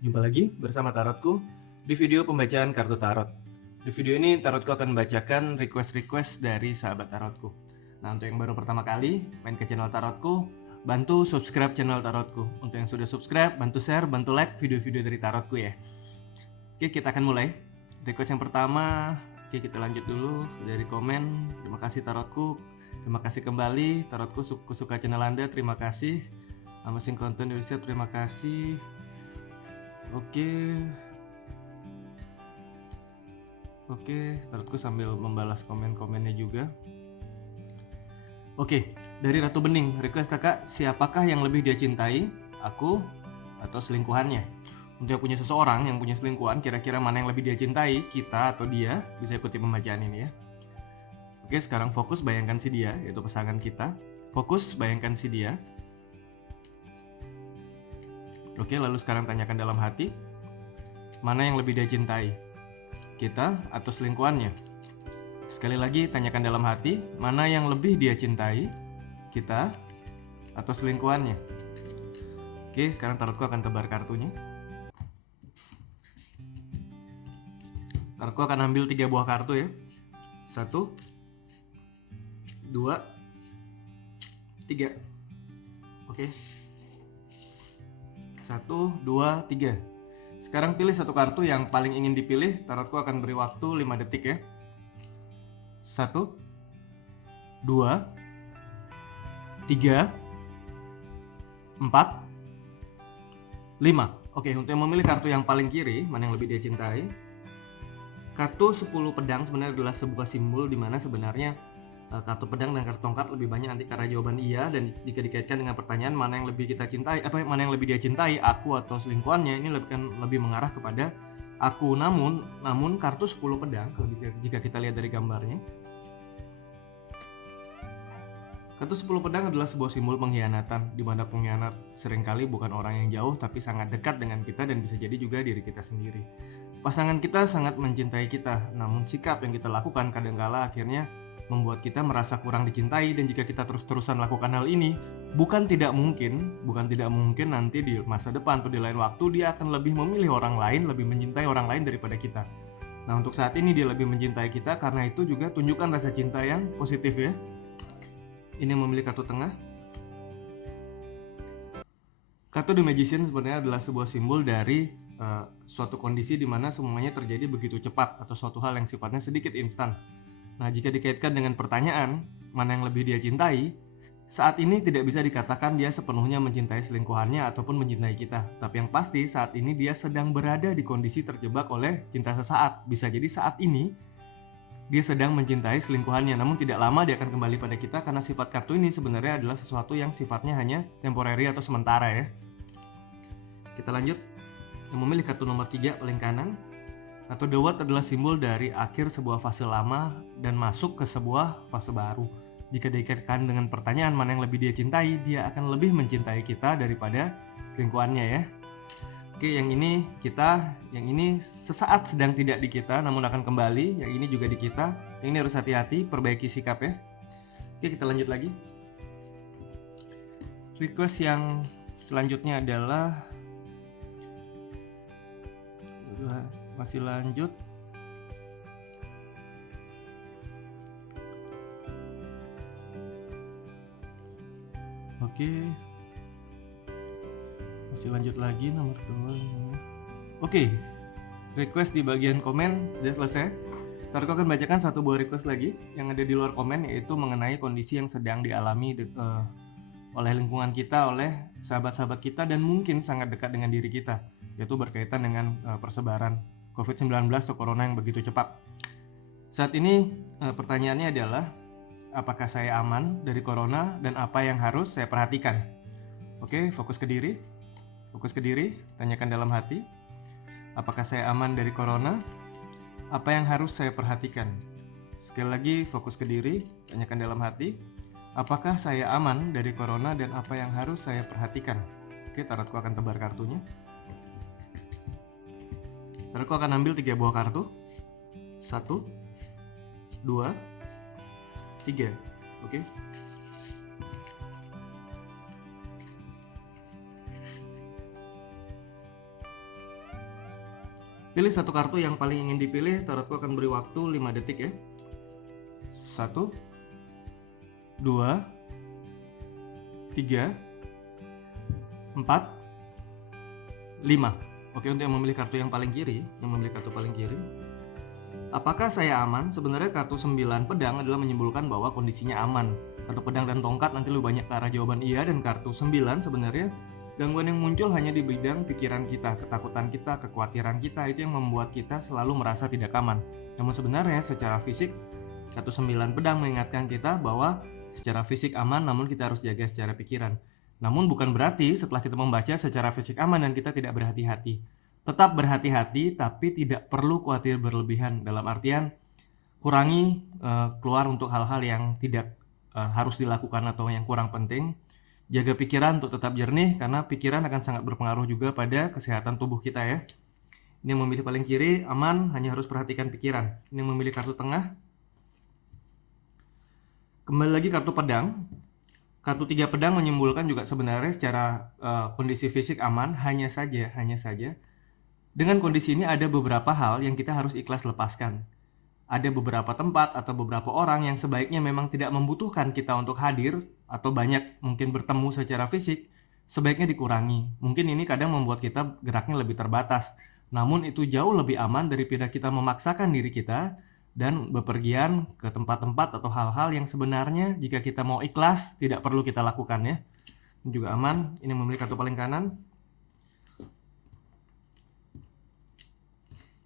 Jumpa lagi bersama Tarotku di video pembacaan kartu tarot. Di video ini Tarotku akan membacakan request-request dari sahabat Tarotku. Nah, untuk yang baru pertama kali main ke channel Tarotku, bantu subscribe channel Tarotku. Untuk yang sudah subscribe, bantu share, bantu like video-video dari Tarotku ya. Oke, kita akan mulai. Request yang pertama, oke kita lanjut dulu dari komen. Terima kasih Tarotku. Terima kasih kembali Tarotku, suka channel Anda, terima kasih. Amazing Content Indonesia, terima kasih. Oke, Tarotku sambil membalas komen-komennya juga. Oke, dari Ratu Bening, request kakak, siapakah yang lebih dia cintai, aku atau selingkuhannya? Untuk yang punya seseorang yang punya selingkuhan, kira-kira mana yang lebih dia cintai, kita atau dia? Bisa ikuti pembacaan ini ya. Oke, sekarang fokus bayangkan si dia, yaitu pasangan kita. Fokus bayangkan si dia. Oke, lalu sekarang tanyakan dalam hati, mana yang lebih dia cintai, kita atau selingkuhannya? Sekali lagi tanyakan dalam hati, mana yang lebih dia cintai, kita atau selingkuhannya? Oke, sekarang Tarotku akan tebar kartunya. Tarotku akan ambil 3 buah kartu ya. 1, 2, 3. Oke. 1, 2, 3. Sekarang pilih satu kartu yang paling ingin dipilih. Tarotku akan beri waktu 5 detik ya. 1, 2, 3, 4, 5. Oke, untuk yang memilih kartu yang paling kiri, mana yang lebih dia cintai, kartu 10 pedang sebenarnya adalah sebuah simbol di mana sebenarnya kartu pedang dan kartu tongkat lebih banyak nanti karena jawaban iya, dan jika dikaitkan dengan pertanyaan mana yang lebih kita cintai, mana yang lebih dia cintai, aku atau selingkuhannya, ini lebih mengarah kepada aku. Namun kartu 10 pedang jika kita lihat dari gambarnya, kartu 10 pedang adalah sebuah simbol pengkhianatan, di mana pengkhianat seringkali bukan orang yang jauh tapi sangat dekat dengan kita dan bisa jadi juga diri kita sendiri. Pasangan kita sangat mencintai kita, namun sikap yang kita lakukan kadangkala akhirnya membuat kita merasa kurang dicintai, dan jika kita terus-terusan lakukan hal ini, bukan tidak mungkin nanti di masa depan atau di lain waktu dia akan lebih memilih orang lain, lebih mencintai orang lain daripada kita. Nah, untuk saat ini dia lebih mencintai kita, karena itu juga tunjukkan rasa cinta yang positif ya. Ini memilih kartu tengah. Kartu The Magician sebenarnya adalah sebuah simbol dari suatu kondisi di mana semuanya terjadi begitu cepat atau suatu hal yang sifatnya sedikit instan. Nah, jika dikaitkan dengan pertanyaan mana yang lebih dia cintai, saat ini tidak bisa dikatakan dia sepenuhnya mencintai selingkuhannya ataupun mencintai kita. Tapi yang pasti saat ini dia sedang berada di kondisi terjebak oleh cinta sesaat. Bisa jadi saat ini dia sedang mencintai selingkuhannya, namun tidak lama dia akan kembali pada kita, karena sifat kartu ini sebenarnya adalah sesuatu yang sifatnya hanya temporary atau sementara ya. Kita lanjut. Yang memilih kartu nomor 3 paling kanan, atau The World adalah simbol dari akhir sebuah fase lama dan masuk ke sebuah fase baru. Jika dikaitkan dengan pertanyaan mana yang lebih dia cintai, dia akan lebih mencintai kita daripada selingkuhannya ya. Oke, yang ini sesaat sedang tidak di kita namun akan kembali. Yang ini juga di kita. Yang ini harus hati-hati, perbaiki sikap ya. Oke, kita lanjut lagi. Request yang selanjutnya adalah, masih lanjut. Oke, masih lanjut lagi nomor 2. Oke, request di bagian komen sudah selesai. Tarotku akan bacakan satu buah request lagi yang ada di luar komen, yaitu mengenai kondisi yang sedang dialami oleh lingkungan kita, oleh sahabat-sahabat kita, dan mungkin sangat dekat dengan diri kita, yaitu berkaitan dengan persebaran COVID-19 atau corona yang begitu cepat. Saat ini pertanyaannya adalah, apakah saya aman dari corona dan apa yang harus saya perhatikan? Oke, fokus ke diri, tanyakan dalam hati, apakah saya aman dari corona? Apa yang harus saya perhatikan? Sekali lagi, fokus ke diri, tanyakan dalam hati, apakah saya aman dari corona dan apa yang harus saya perhatikan? Oke, Tarotku akan tebar kartunya. Tarotku akan ambil 3 buah kartu. 1, 2, 3. Oke. Pilih satu kartu yang paling ingin dipilih. Tarotku akan beri waktu 5 detik ya. 1, 2, 3, 4, 5. Oke, untuk yang memilih kartu yang paling kiri, apakah saya aman? Sebenarnya kartu 9 pedang adalah menyimpulkan bahwa kondisinya aman. Kartu pedang dan tongkat nanti lebih banyak ke arah jawaban iya, dan kartu 9 sebenarnya gangguan yang muncul hanya di bidang pikiran kita, ketakutan kita, kekhawatiran kita, itu yang membuat kita selalu merasa tidak aman. Namun sebenarnya secara fisik, kartu 9 pedang mengingatkan kita bahwa secara fisik aman, namun kita harus jaga secara pikiran. Namun bukan berarti setelah kita membaca secara fisik aman dan kita tidak berhati-hati. Tetap berhati-hati, tapi tidak perlu khawatir berlebihan. Dalam artian, kurangi keluar untuk hal-hal yang tidak harus dilakukan atau yang kurang penting. Jaga pikiran untuk tetap jernih, karena pikiran akan sangat berpengaruh juga pada kesehatan tubuh kita ya. Ini yang memilih paling kiri, aman, hanya harus perhatikan pikiran. Ini yang memilih kartu tengah. Kembali lagi kartu pedang. Kartu 3 pedang menyimpulkan juga sebenarnya secara kondisi fisik aman, hanya saja dengan kondisi ini ada beberapa hal yang kita harus ikhlas lepaskan. Ada beberapa tempat atau beberapa orang yang sebaiknya memang tidak membutuhkan kita untuk hadir atau banyak mungkin bertemu secara fisik, sebaiknya dikurangi. Mungkin ini kadang membuat kita geraknya lebih terbatas. Namun itu jauh lebih aman daripada kita memaksakan diri kita dan bepergian ke tempat-tempat atau hal-hal yang sebenarnya jika kita mau ikhlas tidak perlu kita lakukan ya. Ini juga aman. Ini memilih kartu paling kanan.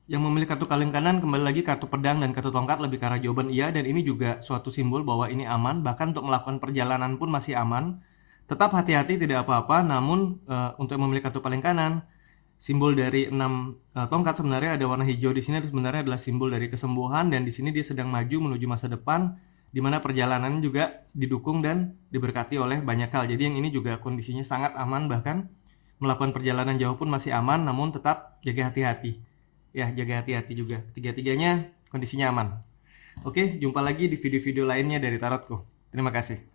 Yang memilih kartu paling kanan kembali lagi kartu pedang dan kartu tongkat lebih ke arah jawaban iya, dan ini juga suatu simbol bahwa ini aman, bahkan untuk melakukan perjalanan pun masih aman. Tetap hati-hati, tidak apa-apa. Namun untuk memilih kartu paling kanan, simbol dari 6 tongkat sebenarnya ada warna hijau di sini, sebenarnya adalah simbol dari kesembuhan, dan di sini dia sedang maju menuju masa depan di mana perjalanan juga didukung dan diberkati oleh banyak hal. Jadi yang ini juga kondisinya sangat aman, bahkan melakukan perjalanan jauh pun masih aman, namun tetap jaga hati-hati. Ya, jaga hati-hati juga. Tiga-tiganya kondisinya aman. Oke, jumpa lagi di video-video lainnya dari Tarotku. Terima kasih.